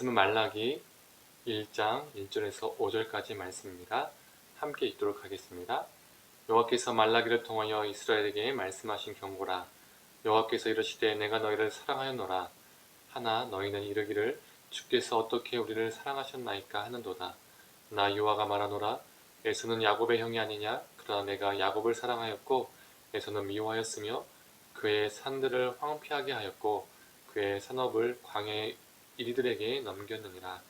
말씀은 말라기 1장 1절에서 5절까지 말씀입니다. 함께 읽도록 하겠습니다. 여호와께서 말라기를 통하여 이스라엘에게 말씀하신 경고라. 여호와께서 이르시되 내가 너희를 사랑하였노라. 하나 너희는 이르기를 주께서 어떻게 우리를 사랑하셨나이까 하는도다. 나 여호와가 말하노라. 에서는 야곱의 형이 아니냐. 그러나 내가 야곱을 사랑하였고 에서는 미워하였으며 그의 산들을 황폐하게 하였고 그의 산업을 광야의 이리들에게 넘겼느니라.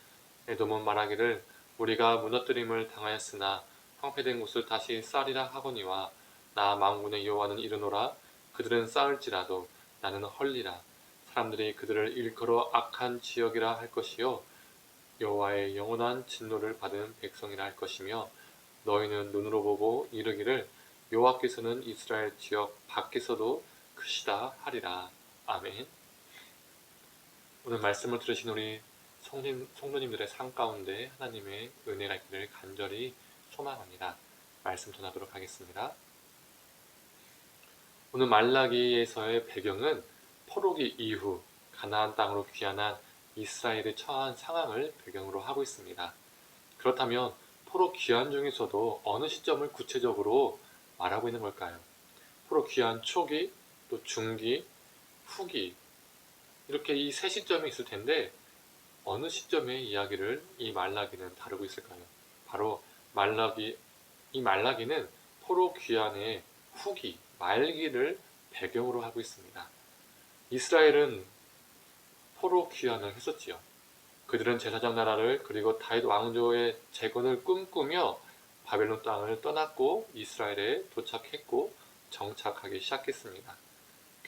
에돔은 말하기를 우리가 무너뜨림을 당하였으나 황폐된 곳을 다시 쌓으리라 하거니와 나 만군의 여호와는 이르노라. 그들은 쌓을지라도 나는 헐리라. 사람들이 그들을 일컬어 악한 지역이라 할 것이요 여호와의 영원한 진노를 받은 백성이라 할 것이며 너희는 눈으로 보고 이르기를 여호와께서는 이스라엘 지역 밖에서도 크시다 하리라. 아멘. 오늘 말씀을 들으신 우리 성도님들의 삶 가운데 하나님의 은혜가 있기를 간절히 소망합니다. 말씀 전하도록 하겠습니다. 오늘 말라기에서의 배경은 포로기 이후 가나안 땅으로 귀환한 이스라엘의 처한 상황을 배경으로 하고 있습니다. 그렇다면 포로 귀환 중에서도 어느 시점을 구체적으로 말하고 있는 걸까요? 포로 귀환 초기, 또 중기, 후기 이렇게 이 세 시점이 있을 텐데 어느 시점의 이야기를 이 말라기는 다루고 있을까요? 바로 이 말라기는 포로 귀환의 후기, 말기를 배경으로 하고 있습니다. 이스라엘은 포로 귀환을 했었지요. 그들은 제사장 나라를 그리고 다윗 왕조의 재건을 꿈꾸며 바벨론 땅을 떠났고 이스라엘에 도착했고 정착하기 시작했습니다.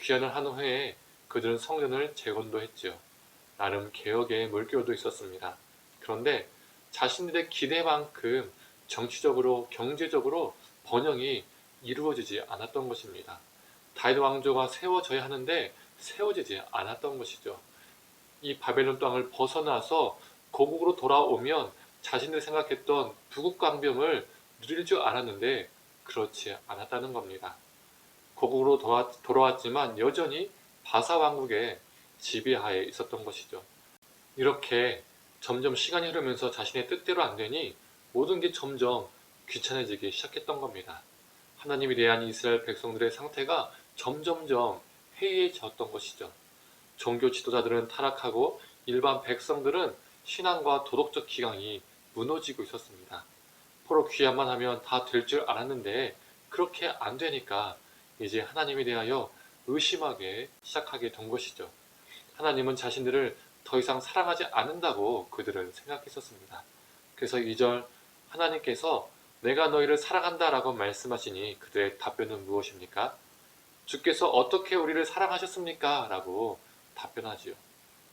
귀환을 한 후에 그들은 성전을 재건도 했지요. 나름 개혁의 물결도 있었습니다. 그런데 자신들의 기대만큼 정치적으로 경제적으로 번영이 이루어지지 않았던 것입니다. 다윗 왕조가 세워져야 하는데 세워지지 않았던 것이죠. 이 바벨론 땅을 벗어나서 고국으로 돌아오면 자신들이 생각했던 부국강병을 누릴 줄 알았는데 그렇지 않았다는 겁니다. 고국으로 돌아왔지만 여전히 바사 왕국의 지배하에 있었던 것이죠. 이렇게 점점 시간이 흐르면서 자신의 뜻대로 안 되니 모든 게 점점 귀찮아지기 시작했던 겁니다. 하나님에 대한 이스라엘 백성들의 상태가 점점점 해이해졌던 것이죠. 종교 지도자들은 타락하고 일반 백성들은 신앙과 도덕적 기강이 무너지고 있었습니다. 포로 귀환만 하면 다 될 줄 알았는데 그렇게 안 되니까 이제 하나님에 대하여 의심하게 시작하게 된 것이죠. 하나님은 자신들을 더 이상 사랑하지 않는다고 그들은 생각했었습니다. 그래서 2절 하나님께서 내가 너희를 사랑한다 라고 말씀하시니 그들의 답변은 무엇입니까? 주께서 어떻게 우리를 사랑하셨습니까? 라고 답변하지요.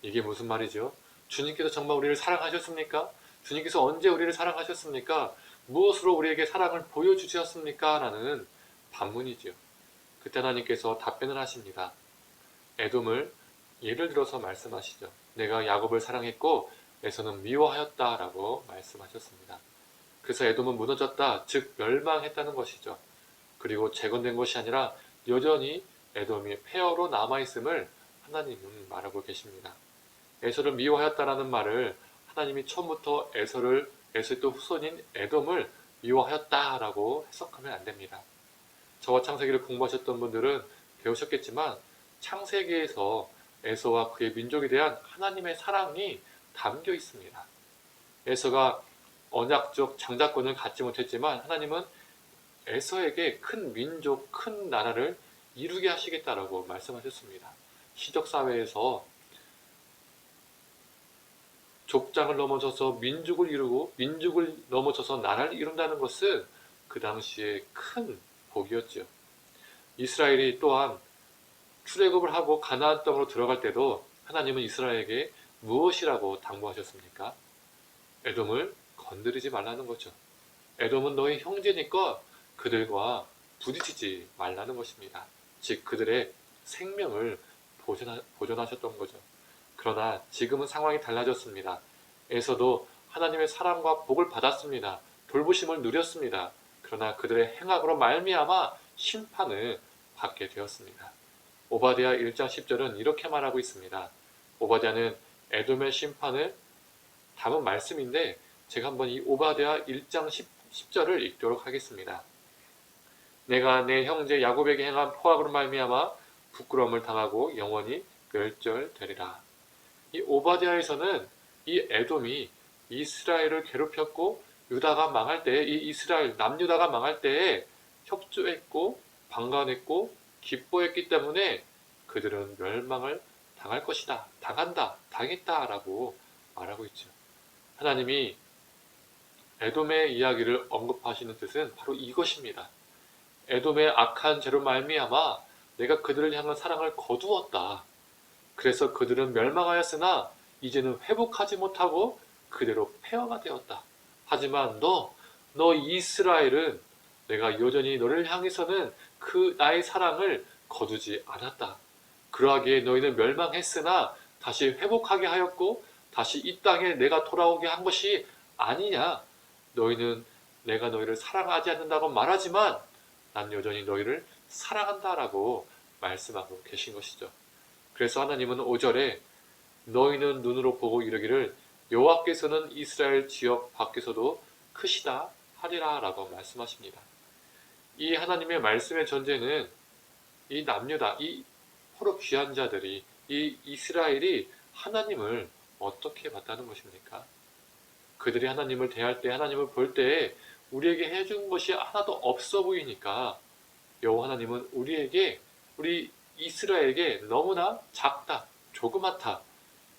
이게 무슨 말이죠? 주님께서 정말 우리를 사랑하셨습니까? 주님께서 언제 우리를 사랑하셨습니까? 무엇으로 우리에게 사랑을 보여주셨습니까? 라는 반문이지요. 그때 하나님께서 답변을 하십니다. 에돔을 예를 들어서 말씀하시죠. 내가 야곱을 사랑했고 에서는 미워하였다 라고 말씀하셨습니다. 그래서 에돔은 무너졌다, 즉 멸망했다는 것이죠. 그리고 재건된 것이 아니라 여전히 에돔이 폐허로 남아있음을 하나님은 말하고 계십니다. 에서를 미워하였다라는 말을 하나님이 처음부터 에서의 또 후손인 에돔을 미워하였다라고 해석하면 안 됩니다. 저와 창세기를 공부하셨던 분들은 배우셨겠지만 창세기에서 에서와 그의 민족에 대한 하나님의 사랑이 담겨 있습니다. 에서가 언약적 장자권을 갖지 못했지만 하나님은 에서에게 큰 민족, 큰 나라를 이루게 하시겠다라고 말씀하셨습니다. 시적사회에서 족장을 넘어서서 민족을 이루고 민족을 넘어서서 나라를 이룬다는 것은 그 당시에 큰 복이었죠. 이스라엘이 또한 출애굽을 하고 가나안 땅으로 들어갈 때도 하나님은 이스라엘에게 무엇이라고 당부하셨습니까? 에돔을 건드리지 말라는 거죠. 에돔은 너희 형제니까 그들과 부딪히지 말라는 것입니다. 즉 그들의 생명을 보존하셨던 거죠. 그러나 지금은 상황이 달라졌습니다. 에서도 하나님의 사랑과 복을 받았습니다. 돌보심을 누렸습니다. 그러나 그들의 행악으로 말미암아 심판을 받게 되었습니다. 오바댜 1장 10절은 이렇게 말하고 있습니다. 오바댜는 에돔의 심판을 담은 말씀인데 제가 한번 이 오바댜 1장 10절을 읽도록 하겠습니다. 내가 내 형제 야곱에게 행한 포악으로 말미암아 부끄러움을 당하고 영원히 멸절되리라. 이 오바댜에서는 이 에돔이 이스라엘을 괴롭혔고 유다가 망할 때, 이 이스라엘 남유다가 망할 때에 협조했고 방관했고 기뻐했기 때문에 그들은 멸망을 당할 것이다, 당한다, 당했다라고 말하고 있죠. 하나님이 에돔의 이야기를 언급하시는 뜻은 바로 이것입니다. 에돔의 악한 죄로 말미암아 내가 그들을 향한 사랑을 거두었다. 그래서 그들은 멸망하였으나 이제는 회복하지 못하고 그대로 폐허가 되었다. 하지만 너 이스라엘은 내가 여전히 너를 향해서는 그 나의 사랑을 거두지 않았다. 그러하기에 너희는 멸망했으나 다시 회복하게 하였고 다시 이 땅에 내가 돌아오게 한 것이 아니냐. 너희는 내가 너희를 사랑하지 않는다고 말하지만 난 여전히 너희를 사랑한다라고 말씀하고 계신 것이죠. 그래서 하나님은 5절에 너희는 눈으로 보고 이르기를 여호와께서는 이스라엘 지역 밖에서도 크시다 하리라 라고 말씀하십니다. 이 하나님의 말씀의 전제는 이 남유다, 이 포로 귀한 자들이, 이 이스라엘이 하나님을 어떻게 봤다는 것입니까? 그들이 하나님을 대할 때, 하나님을 볼 때에 우리에게 해준 것이 하나도 없어 보이니까 여호와 하나님은 우리 이스라엘에게 너무나 작다, 조그맣다,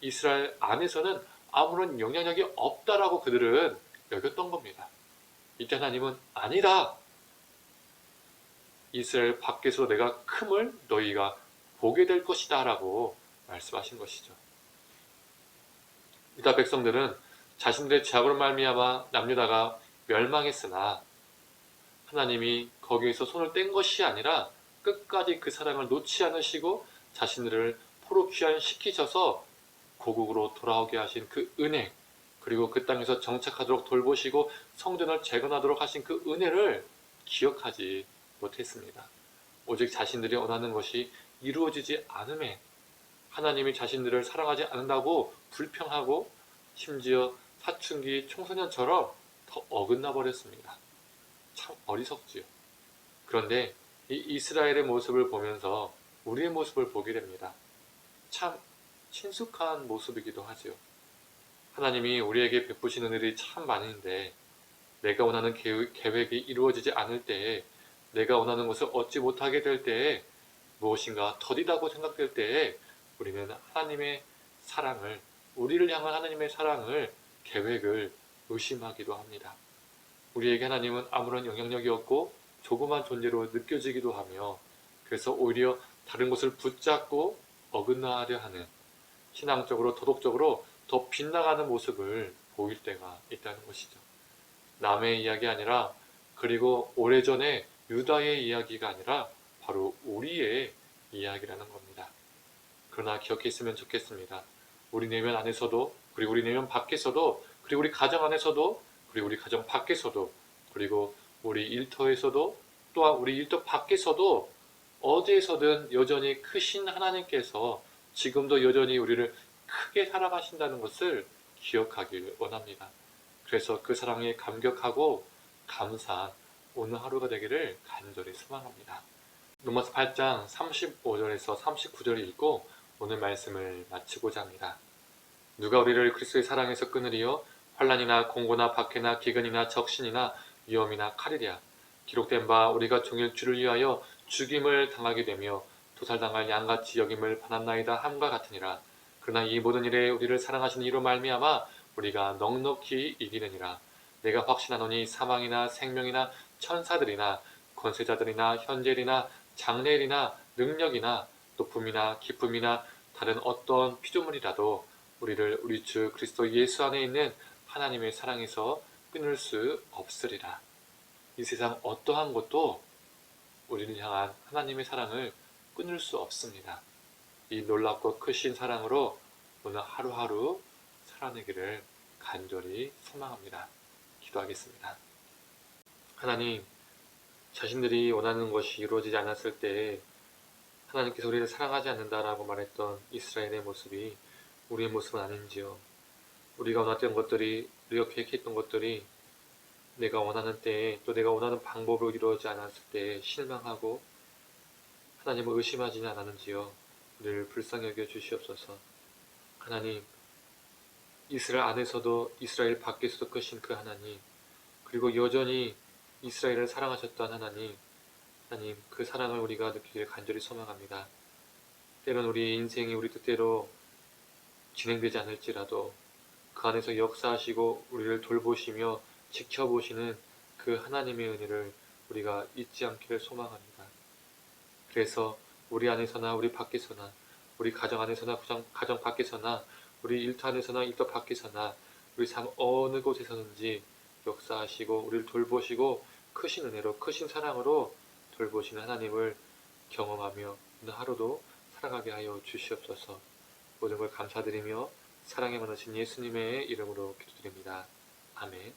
이스라엘 안에서는 아무런 영향력이 없다라고 그들은 여겼던 겁니다. 이때 하나님은 아니다. 이스라엘 밖에서 내가 큼을 너희가 보게 될 것이다 라고 말씀하신 것이죠. 유다 백성들은 자신들의 죄악으로 말미암아 남유다가 멸망했으나 하나님이 거기에서 손을 뗀 것이 아니라 끝까지 그 사랑을 놓지 않으시고 자신들을 포로 귀환시키셔서 고국으로 돌아오게 하신 그 은혜, 그리고 그 땅에서 정착하도록 돌보시고 성전을 재건하도록 하신 그 은혜를 기억하지 못했습니다. 오직 자신들이 원하는 것이 이루어지지 않음에 하나님이 자신들을 사랑하지 않는다고 불평하고 심지어 사춘기 청소년처럼 더 어긋나 버렸습니다. 참 어리석지요. 그런데 이 이스라엘의 모습을 보면서 우리의 모습을 보게 됩니다. 참 친숙한 모습이기도 하지요. 하나님이 우리에게 베푸시는 일이 참 많은데 내가 원하는 계획이 이루어지지 않을 때에, 내가 원하는 것을 얻지 못하게 될 때에, 무엇인가 더디다고 생각될 때에 우리는 하나님의 사랑을, 우리를 향한 하나님의 사랑을, 계획을 의심하기도 합니다. 우리에게 하나님은 아무런 영향력이 없고 조그만 존재로 느껴지기도 하며, 그래서 오히려 다른 것을 붙잡고 어긋나려 하는, 신앙적으로 도덕적으로 더 빗나가는 모습을 보일 때가 있다는 것이죠. 남의 이야기 아니라, 그리고 오래전에 유다의 이야기가 아니라 바로 우리의 이야기라는 겁니다. 그러나 기억했으면 좋겠습니다. 우리 내면 안에서도, 그리고 우리 내면 밖에서도, 그리고 우리 가정 안에서도, 그리고 우리 가정 밖에서도, 그리고 우리 일터에서도, 또한 우리 일터 밖에서도 어디에서든 여전히 크신 하나님께서 지금도 여전히 우리를 크게 사랑하신다는 것을 기억하길 원합니다. 그래서 그 사랑에 감격하고 감사한 오늘 하루가 되기를 간절히 소망합니다. 로마서 8장 35절에서 39절을 읽고 오늘 말씀을 마치고자 합니다. 누가 우리를 그리스도의 사랑에서 끊으리요? 환난이나 공고나 박해나 기근이나 적신이나 위험이나 칼이랴. 기록된 바 우리가 종일 주를 위하여 죽임을 당하게 되며 도살당할 양같이 여김을 받았나이다 함과 같으니라. 그러나 이 모든 일에 우리를 사랑하시는 이로 말미암아 우리가 넉넉히 이기느니라. 내가 확신하노니 사망이나 생명이나 천사들이나 권세자들이나 현재일이나 장래일이나 능력이나 높음이나 기쁨이나 다른 어떤 피조물이라도 우리를 우리 주 그리스도 예수 안에 있는 하나님의 사랑에서 끊을 수 없으리라. 이 세상 어떠한 것도 우리를 향한 하나님의 사랑을 끊을 수 없습니다. 이 놀랍고 크신 사랑으로 오늘 하루하루 살아내기를 간절히 소망합니다. 기도하겠습니다. 하나님, 자신들이 원하는 것이 이루어지지 않았을 때 하나님께서 우리를 사랑하지 않는다라고 말했던 이스라엘의 모습이 우리의 모습은 아닌지요. 우리가 원했던 것들이, 우리가 계획했던 것들이 내가 원하는 때에 또 내가 원하는 방법으로 이루어지지 않았을 때 실망하고 하나님을 의심하지는 않았는지요. 우리를 불쌍히 여겨 주시옵소서. 하나님, 이스라엘 안에서도 이스라엘 밖에서도 크신 그 하나님, 그리고 여전히 이스라엘을 사랑하셨던 하나님, 하나님 그 사랑을 우리가 느끼길 간절히 소망합니다. 때론 우리 인생이 우리 뜻대로 진행되지 않을지라도 그 안에서 역사하시고 우리를 돌보시며 지켜보시는 그 하나님의 은혜를 우리가 잊지 않기를 소망합니다. 그래서 우리 안에서나 우리 밖에서나, 우리 가정 안에서나 가정 밖에서나, 우리 일터 안에서나 일터 밖에서나, 우리 삶 어느 곳에서든지 역사하시고 우리를 돌보시고 크신 은혜로 크신 사랑으로 돌보시는 하나님을 경험하며 오늘 하루도 살아가게 하여 주시옵소서. 모든 걸 감사드리며 사랑에 많으신 예수님의 이름으로 기도드립니다. 아멘.